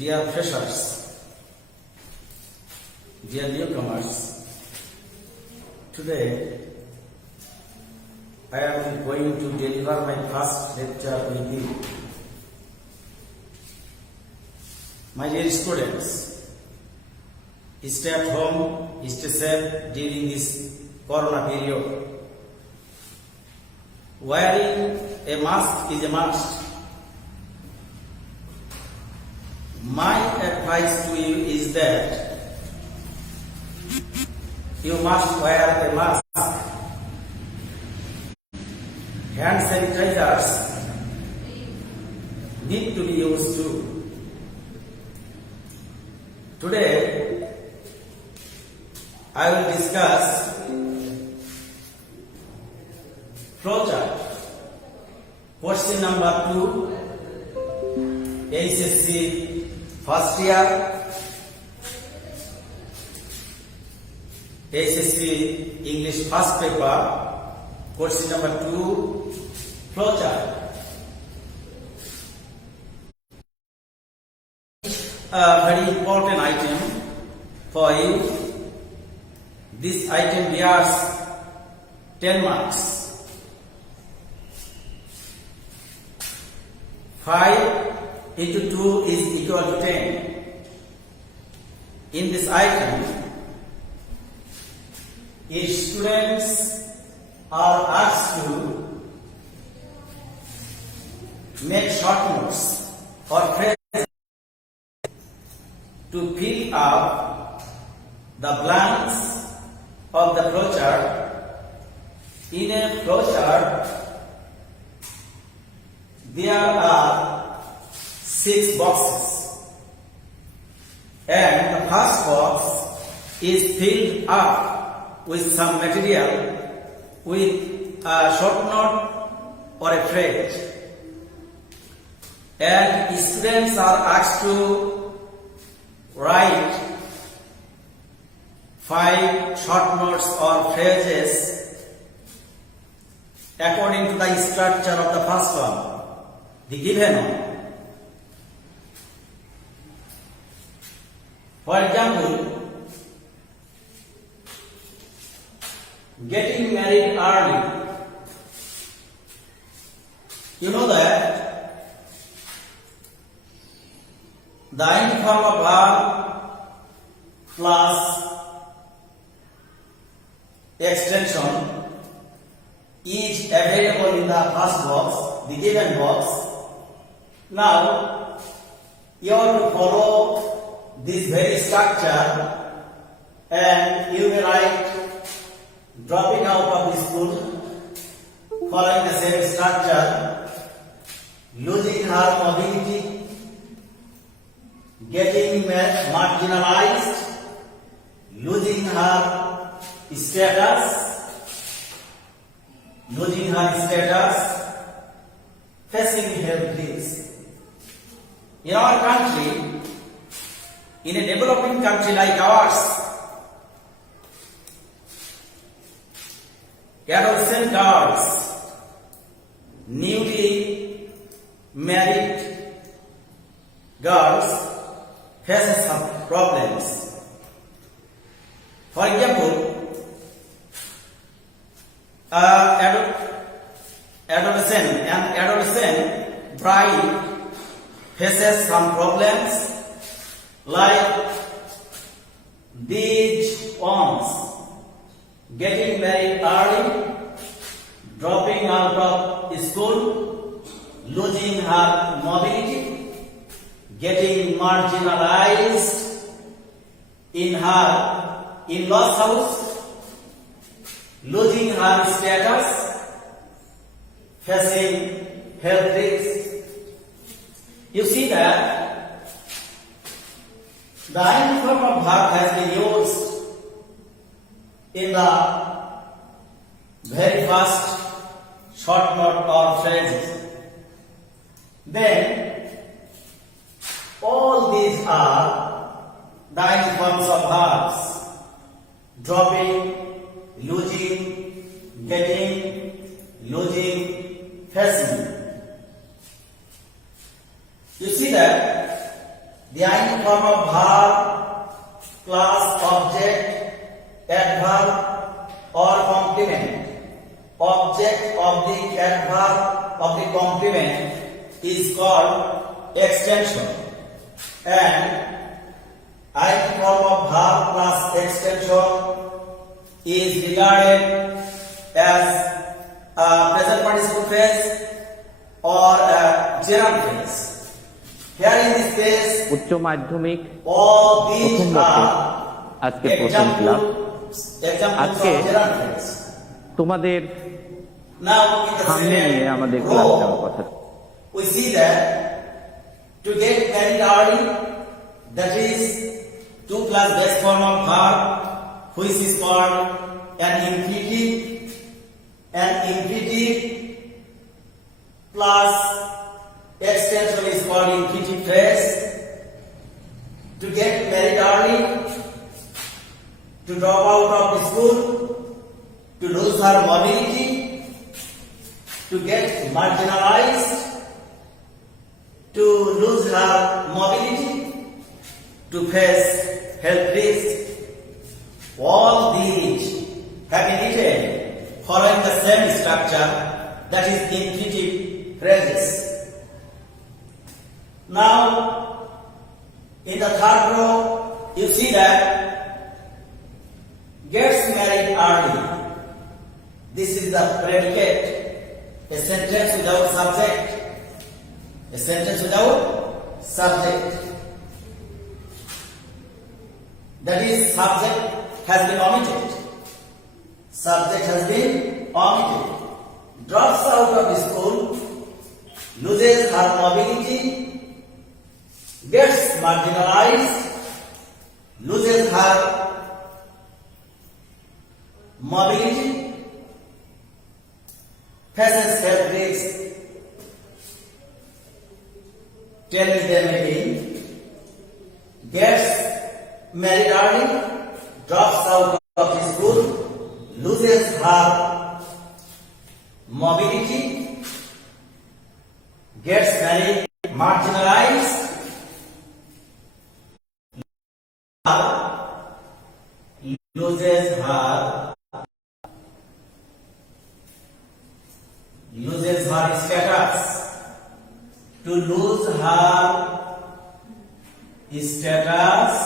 Dear freshers, dear newcomers, today I am going to deliver my first lecture with you. My dear students, stay at home, stay safe during this corona period. Wearing a mask is a must. My advice to you is that you must wear a mask. Hand sanitizers need to be used too. Today, I will discuss flowchart. Question number 2, HSC first year, HSC English first paper. Question number 2, flowchart. A very important item for you. This item bears 10 marks. 5 into 2 is equal to 10. In this item, students are asked to make short notes or phrases to fill up the blanks of the flowchart. In a flowchart, there are 6 boxes, and the first box is filled up with some material with a short note or a phrase, and students are asked to write 5 short notes or phrases according to the structure of the first one, the given one. For example, getting married early. You know that the informal verb plus extension is available in the first box, the given box. Now, you have to follow this very structure, and you may write dropping out of the school, following the same structure, losing her mobility, getting marginalized, losing her status, facing helpless. In our country, in a developing country like ours, adolescent girls, newly married girls face some problems. For example, an adolescent bride faces some problems like these ones: getting married early, dropping out of school, losing her mobility, getting marginalized in her in-laws house, losing her status, facing health risks. You see that the informal verb has been used in the very first short note or phrases. Then all these are the forms of verbs: dropping, losing, getting, losing, facing. You see that The ing form of verb plus object, adverb or complement. Object of the adverb of the complement is called extension, and ing form of verb plus extension is regarded as a present participle phrase or a gerund phrase. Here in this case, উচ্চ মাধ্যমিক all these প্রথম বর্ষের are আজকে প্রথম class. examples আজকে of gerund phrase. তোমাদের Now in the সামনে নিয়ে second আমাদের ক্লাস row, নেওয়ার কথা। we see that to get married early, that is 2 plus base form of verb, which is called an infinitive plus extension is called infinitive phrase. To get married early, to drop out of the school, to lose her mobility, to get marginalized, to lose her mobility, to face health risks. All these have been written following the same structure, that is infinitive phrases. Now, in the third row, you see that gets married early. This is the predicate, a sentence without subject. A sentence without subject. That is, subject has been omitted. Subject has been omitted. Drops out of the school, loses her mobility, gets marginalized, loses her mobility, faces health risks. Tell me them again. Gets married early, drops out of the school, loses her mobility, gets married, marginalized, loses her status. To lose her status,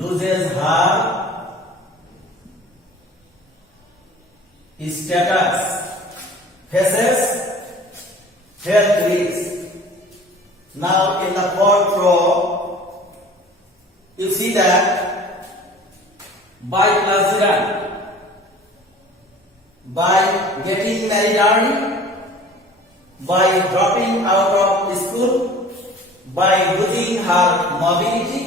loses her status, faces health risks. Now in the fourth row, you see that by plus gerund, by getting married early, by dropping out of school, by losing her mobility,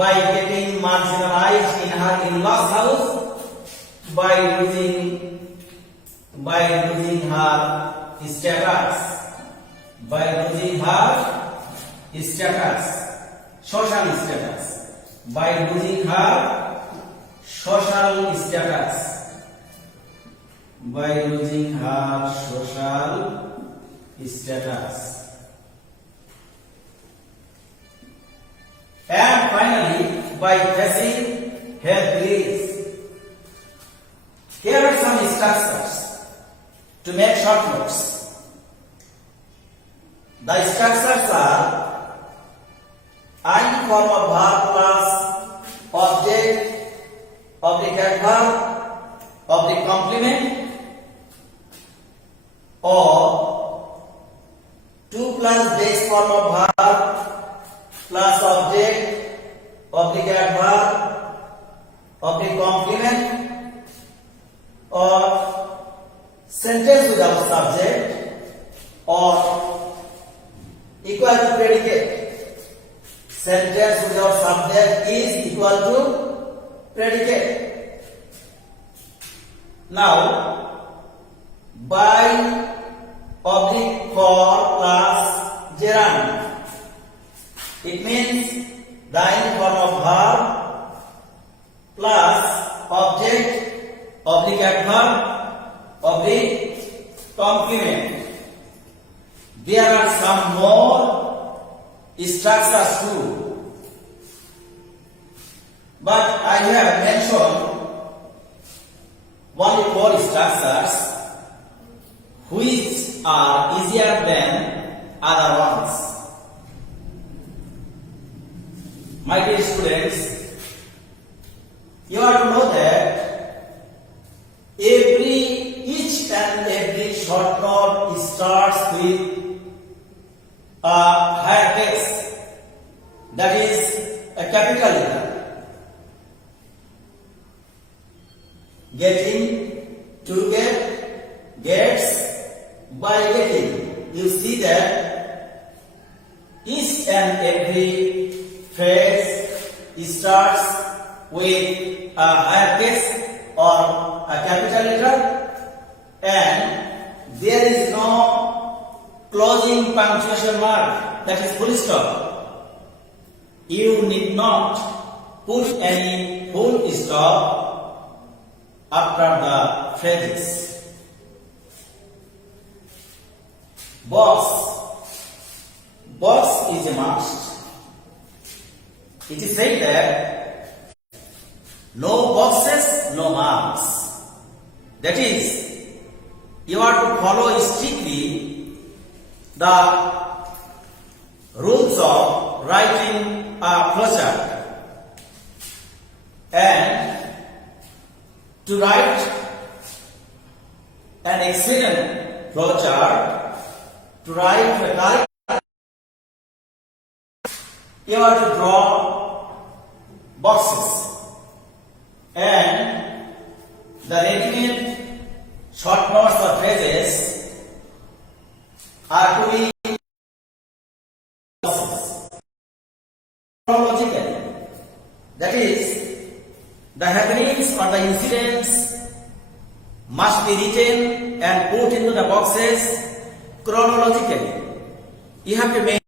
by getting marginalized in her in-laws house, by losing her status, social status, by losing her social status, by losing her social status. And finally, by facing health risks. Here are some structures to make short notes. The structures are ing form of verb plus object of the adverb of the complement, or 2 plus base form of verb plus object of the adverb of the complement, or sentence without subject, or equal to predicate. Sentence without subject is equal to predicate. Now, by oblique for plus gerund, it means the ing form of verb plus object oblique adverb oblique complement. there are some more structures too. But I have mentioned only 4 structures which are easier than other ones. My dear students, you have to know that each and every short note starts with a higher case, that is a capital letter. Getting, to get, gets, by getting. You see that each and every phrase starts with a higher case or a capital letter, and there is no closing punctuation mark, that is full stop. You need not put any full stop after the phrases. Box is a must. It is said that no boxes, no marks. That is, you are to follow strictly the rules of writing a flowchart, and to write an excellent flowchart, to write a correct, you have to draw boxes, and the ready-made short notes or phrases are to be boxes. Chronologically, that is, the happenings or the incidents must be written and put into the boxes chronologically. You have to make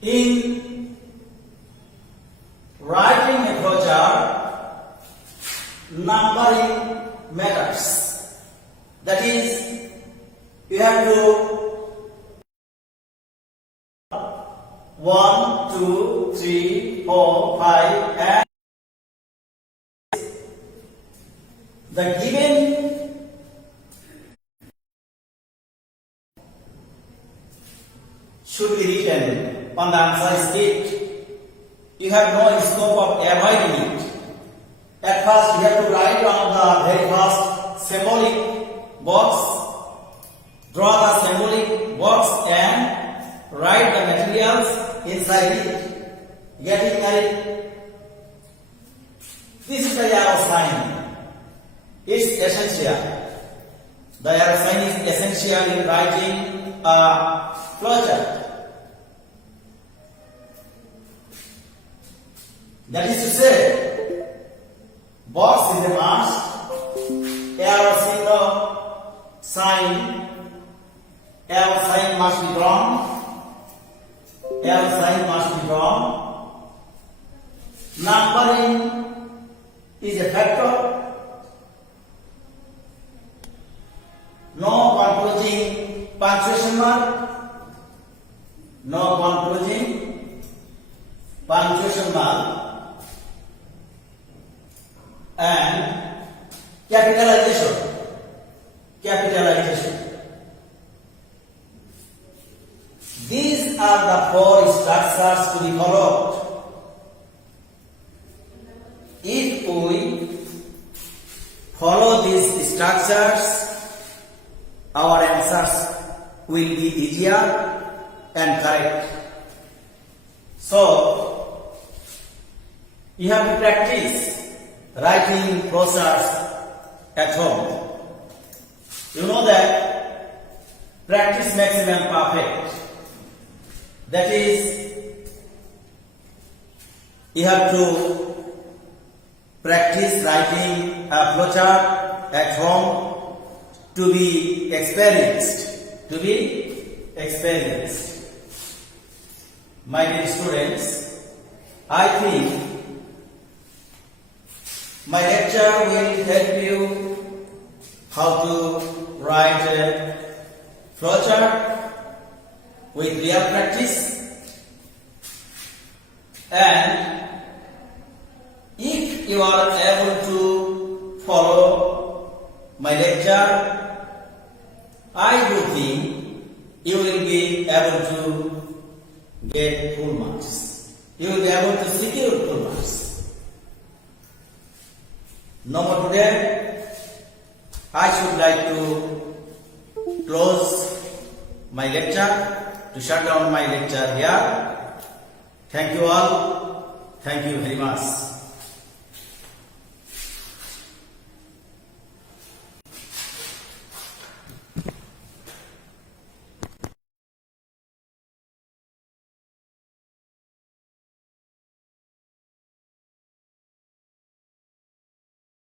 in writing a flowchart, numbering matters. That is, you have to 1, 2, 3, 4, 5, and the given should be written on the answer sheet. You have no scope of avoiding it. At first, you have to write on the very first symbolic box, draw the symbolic box, and write the materials inside it. Getting married. This is the arrow sign. It's essential. The arrow sign is essential in writing a flowchart. That is to say, box is a must, arrow sign must be drawn, arrow sign must be drawn. Numbering is a factor. No concluding punctuation mark, no concluding punctuation mark. And capitalization. These are the 4 structures to be followed. If we follow these structures, our answers will be easier and correct. So, you have to practice writing flowcharts at home. You know that practice makes a man perfect. That is, you have to practice writing a flowchart at home to be experienced. My dear students, I think My lecture will help you how to write a flowchart with real practice, and if you are able to follow my lecture, I do think you will be able to get full marks. You will be able to secure full marks. No more today. I should like to close my lecture, to shut down my lecture here. Thank you all. Thank you very much.